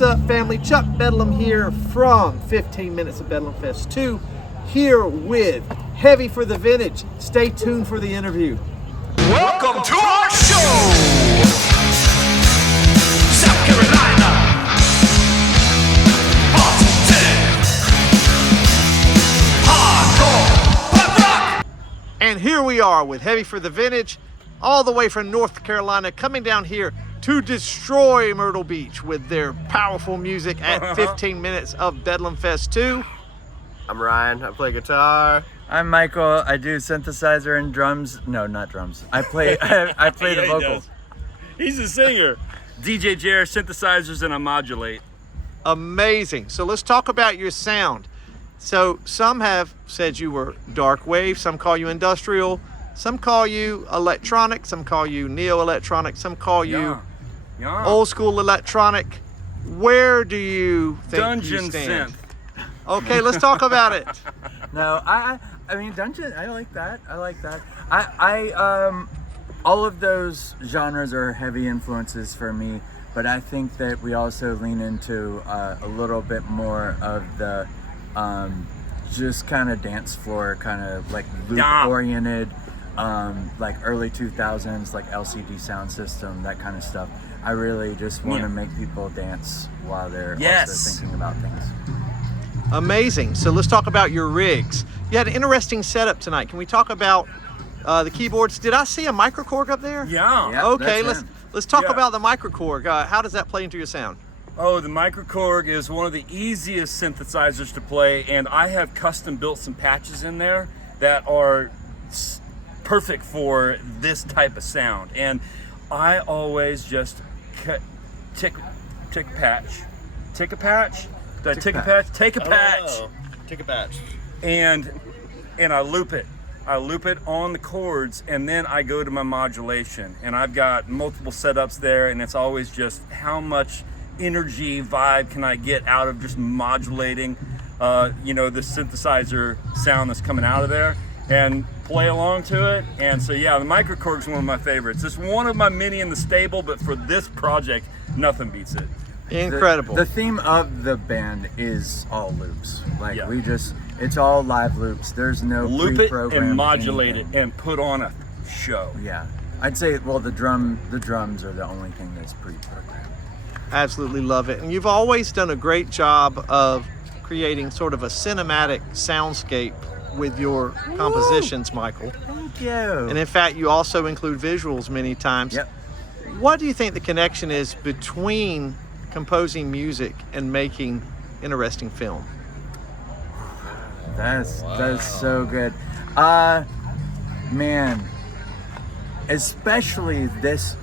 What's up, family? Chuck Bedlam here from 15 Minutes of Bedlam Fest 2, here with Heavy for the Vintage. Stay tuned for the interview. Welcome to our show, South Carolina. Positive, hardcore, punk rock. And here we are with Heavy for the Vintage, all the way from North Carolina, coming down here to destroy Myrtle Beach with their powerful music at 15 Minutes of Bedlam Fest 2. I'm Ryan, I play guitar. I'm Michael, I do synthesizer and drums. No, not drums. I play I play the vocals. He's a singer. DJ Jer, synthesizers, and I modulate. Amazing. So let's talk about your sound. So some have said you were dark wave, some call you industrial, some call you electronic, some call you neo-electronic, some call you old school electronic. Where do you think Dungeon you stand? synth. Okay, let's talk about it. No, I mean dungeon. I like that. I all of those genres are heavy influences for me, but I think that we also lean into a little bit more of the just kind of dance floor, kind of like loop oriented, like early 2000s, like LCD sound system, that kind of stuff. I really just want to make people dance while they're also thinking about things. Amazing. So let's talk about your rigs. You had an interesting setup tonight. Can we talk about the keyboards? Did I see a microKORG up there? Yeah. Yep, Okay, that's let's talk Yeah. about the microKORG. How does that play into your sound? Oh, the microKORG is one of the easiest synthesizers to play, and I have custom built some patches in there that are perfect for this type of sound. And I always just tick a patch. Take a patch? Did I tick a patch? Take a patch. Take a patch. And I loop it. I loop it on the chords, and then I go to my modulation. And I've got multiple setups there, and it's always just how much energy vibe can I get out of just modulating the synthesizer sound that's coming out of there, and play along to it. And so yeah, the microKORG is one of my favorites. It's one of my many in the stable, but for this project, nothing beats it. Incredible. The theme of the band is all loops. Like it's all live loops. There's no Loop it pre-programmed and modulate anything. it and put on a show. Yeah, I'd say the drums are the only thing that's pre-programmed. Absolutely love it. And you've always done a great job of creating sort of a cinematic soundscape with your compositions, Michael. Thank you. And in fact, you also include visuals many times. Yep. What do you think the connection is between composing music and making interesting film? That's so good. Man, especially this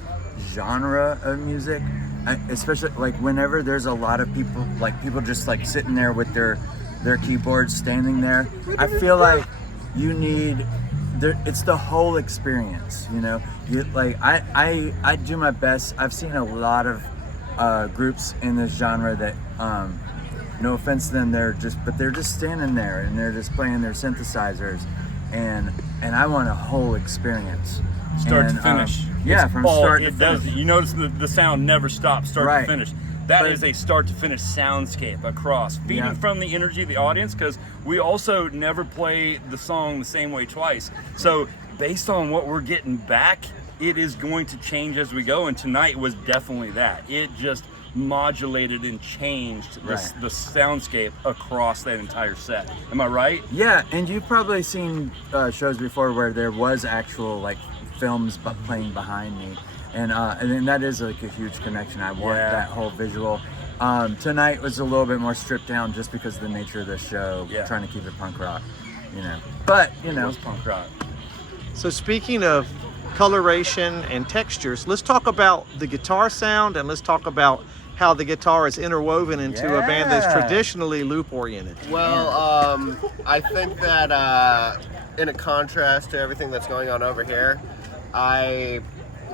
genre of music, especially like whenever there's a lot of people just like sitting there with their keyboards standing there, I feel like you need it's the whole experience, you know. I do my best. I've seen a lot of groups in this genre that no offense to them, they're just standing there and they're just playing their synthesizers, and I want a whole experience, Start to finish. From start to finish. You notice the sound never stops, start to finish. That is a start to finish soundscape across, feeding from the energy of the audience, because we also never play the song the same way twice. So based on what we're getting back, it is going to change as we go, and tonight was definitely that. It just modulated and changed the soundscape across that entire set. Am I right? Yeah, and you've probably seen shows before where there was actual like films playing behind me, and then that is like a huge connection. I want that whole visual. Tonight was a little bit more stripped down just because of the nature of the show, trying to keep it punk rock, you know. But you know, it's punk rock. So speaking of coloration and textures, let's talk about the guitar sound, and let's talk about how the guitar is interwoven into a band that's traditionally loop oriented. Well, I think that in a contrast to everything that's going on over here,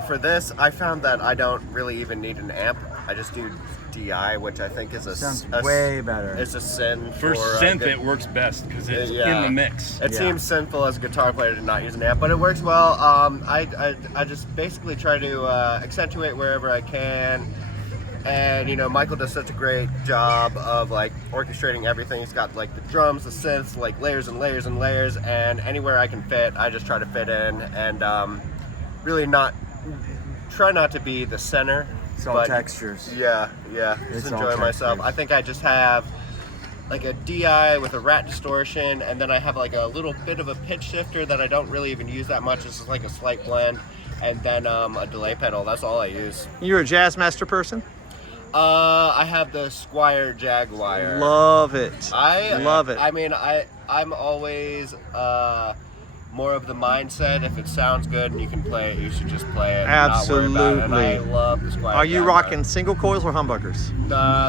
for this I found that I don't really even need an amp. I just do DI, which I think is way better. It's a sin for synth. It works best because it's in the mix. It seems sinful as a guitar player to not use an amp, but it works well. I just basically try to accentuate wherever I can. And you know, Michael does such a great job of like orchestrating everything. He's got like the drums, the synths, like layers and layers and layers, and anywhere I can fit, I just try to fit in, and really try not to be the center. It's all but textures. Yeah, It's just all enjoy myself. textures. I think I just have like a DI with a rat distortion, and then I have like a little bit of a pitch shifter that I don't really even use that much. It's just like a slight blend, and then a delay pedal. That's all I use. You're a Jazzmaster person? I have the Squire Jaguar. Love it. I love it. I mean, I'm always more of the mindset. If it sounds good and you can play it, you should just play it. and not worry about it. And I Absolutely. love the Squire. Are you Jaguar. rocking single coils or humbuckers?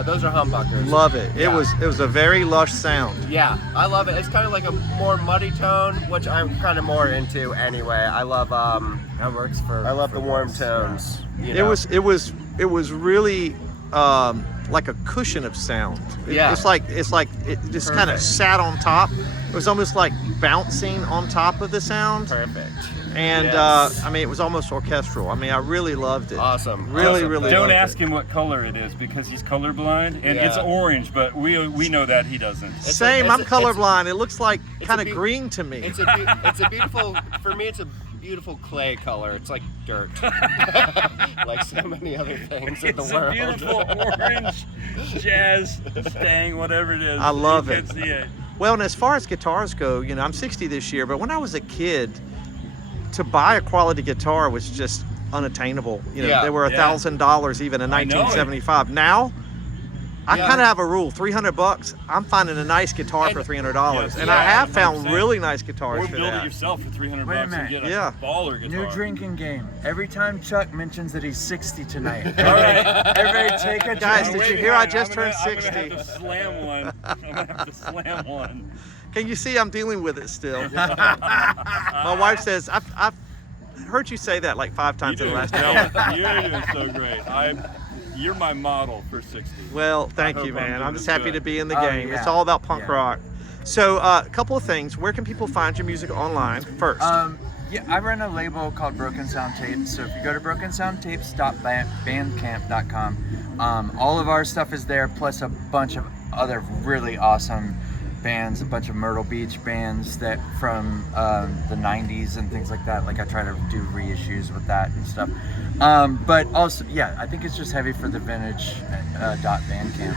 Those are humbuckers. Love it. Yeah. It was a very lush sound. Yeah, I love it. It's kind of like a more muddy tone, which I'm kind of more into anyway. I love That works for. I love for the warm this, tones. You It know? was really like a cushion of sound. Yeah. It's like it just kind of Perfect. sat on top. It was almost like bouncing on top of the sound. perfect. And Yes. I mean, it was almost orchestral. I mean, I really loved it. Awesome. Really, Awesome. really Don't loved ask it. him what color it is because he's colorblind, and it's Yeah. orange, but we know that he doesn't. Same. I'm colorblind. It looks like it's kind a of beau- green to me. It's a beautiful. For me, it's a beautiful clay color. It's like dirt, like so many other things in the It's world. a beautiful orange jazz stang, whatever it is. I love You it. can see it. Well, and as far as guitars go, you know, I'm 60 this year, but when I was a kid, to buy a quality guitar was just unattainable. You know, Yeah, they were yeah. $1,000 even in I know it. 1975. Now, I Yeah. kind of have a rule: $300. I'm finding a nice guitar for And- $300, Yes, and I yeah, have found 100%. really nice guitars Or for build it that. yourself for $300 Wait a and minute. get a Yeah. baller guitar. New drinking game. Every time Chuck mentions that he's 60 tonight. All right. Everybody take a Guys, drink. did you Wait hear I behind. just I'm gonna- turned I'm 60? gonna have to slam one. I'm gonna have to slam one. Can you see I'm dealing with it still? My wife says, I've heard you say that like 5 times in the last hour. You're doing so great. You're my model for 60. Well, thank hope you, I'm man. doing I'm just it happy good. to be in the Oh, game. yeah. It's all about punk Yeah. rock. So, a couple of things. Where can people find your music online first? Yeah, I run a label called Broken Sound Tapes. So if you go to brokensoundtapes.bandcamp.com, all of our stuff is there, plus a bunch of other really awesome bands, a bunch of Myrtle Beach bands that from the 90s and things like that. Like I try to do reissues with that and stuff. But also, yeah, I think it's just heavy for the vintage .bandcamp.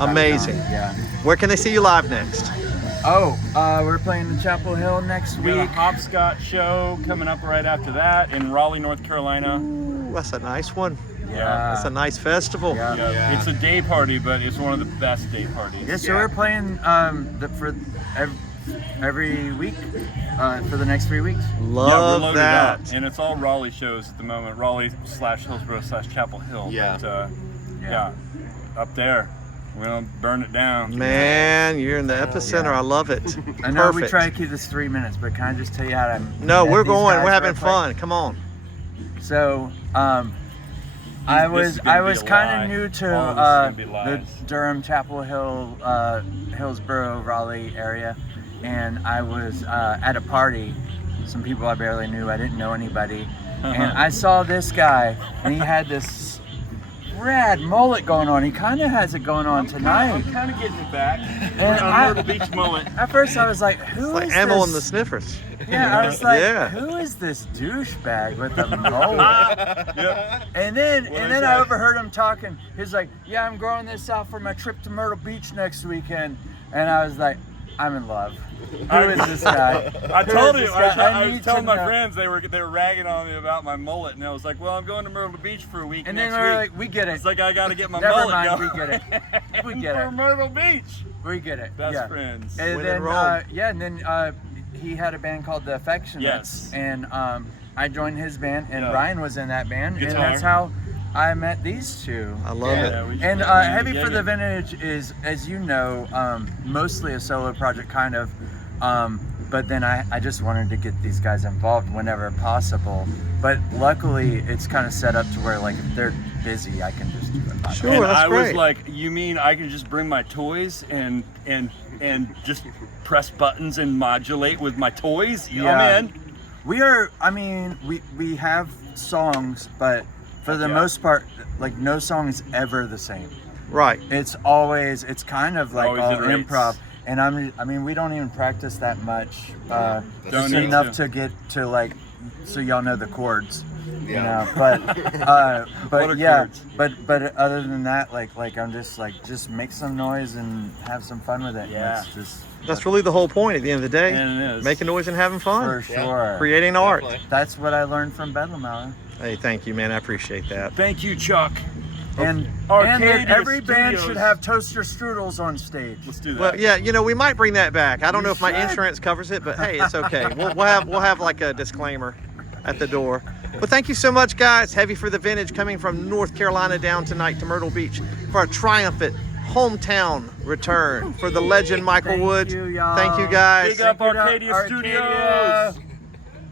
Amazing. Yeah. Where can they see you live next? Oh, we're playing in Chapel Hill next We got a week. Hopscotch show coming up right after that in Raleigh, North Carolina. Ooh, that's a nice one. Yeah. That's a nice festival. Yeah. Yeah. It's a day party, but it's one of the best day parties. Yeah, so we're playing for every week for the next 3 weeks. Yeah, we're Love loaded that. up, and it's all Raleigh shows at the moment. Raleigh/Hillsboro/Chapel Hill. Yeah. But, yeah, up there. We don't burn it down. Man, you're in the epicenter. Yeah. I love it. I know we Perfect. try to keep this 3 minutes, but can I just tell you how to? No, met we're these going. guys We're having real quick? fun. Come on. So, I This is was gonna be a kind lie. of new All to of this is gonna be the lies. Durham, Chapel Hill, Hillsboro, Raleigh area, and I was at a party. Some people I barely knew. I didn't know anybody, and I saw this guy, and he had this rad mullet going on. He kind of has it going on tonight. I'm kind of getting it back. And on I- Myrtle Beach mullet. At first, I was like, "Who is Like this?" Ammo and the Sniffers. Yeah, I was like, Yeah. "Who is this douchebag with the mullet?" Yeah. And then What and is then that? I overheard him talking. He's like, "Yeah, I'm growing this out for my trip to Myrtle Beach next weekend." And I was like, "I'm in love. Who is this guy?" I Who told is you. this guy? I need was to telling my know. friends they were ragging on me about my mullet, and I was like, "Well, I'm going to Myrtle Beach for a week And then next we were week." like, "We get it. It's like I got to get my Never mullet mind, going. we get it. We get For it. Myrtle Beach. We get it." Best yeah. friends. And When in then Rome. and then he had a band called The Affectionates, Yes. and I joined his band, and Yeah. Ryan was in that band, and Guitar. that's how I met these two. I love it. Yeah, we should And definitely Heavy get for the it. Vintage is, as you know, mostly a solo project, kind of. But then I just wanted to get these guys involved whenever possible. But luckily, it's kind of set up to where, like, if they're busy, I can just do it. Sure. And that's I was great. like, "You mean I can just bring my toys and just press buttons and modulate with my toys? Yeah. I'm in." We have songs, but for the most part, like no song is ever the same. Right. It's kind of like Always all iterates. improv. And I mean, we don't even practice that much. Don't Just need enough to. to get to like, so y'all know the chords. You Yeah. know, but What are yeah, chords? but other than that, like I'm just like, just make some noise and have some fun with it. Yeah. It's just That's really the whole point at the end of the day. And it is. Making noise and having fun. for sure. Creating art. Definitely. That's what I learned from Bedlam Hour. Hey, thank you, man. I appreciate that. Thank you, Chuck. And Arcadia that every band Studios. should have toaster strudels on stage. Let's do that. Well, yeah, you know, we might bring that back. I don't You know if my should. insurance covers it, but hey, it's okay. We'll have like a disclaimer at the door. But thank you so much, guys. Heavy for the Vintage coming from North Carolina down tonight to Myrtle Beach for a triumphant hometown return for the legend Michael Thank Woods. you, y'all. Thank you, guys. Big up Thank you to Arcadia Arcadia. Studios.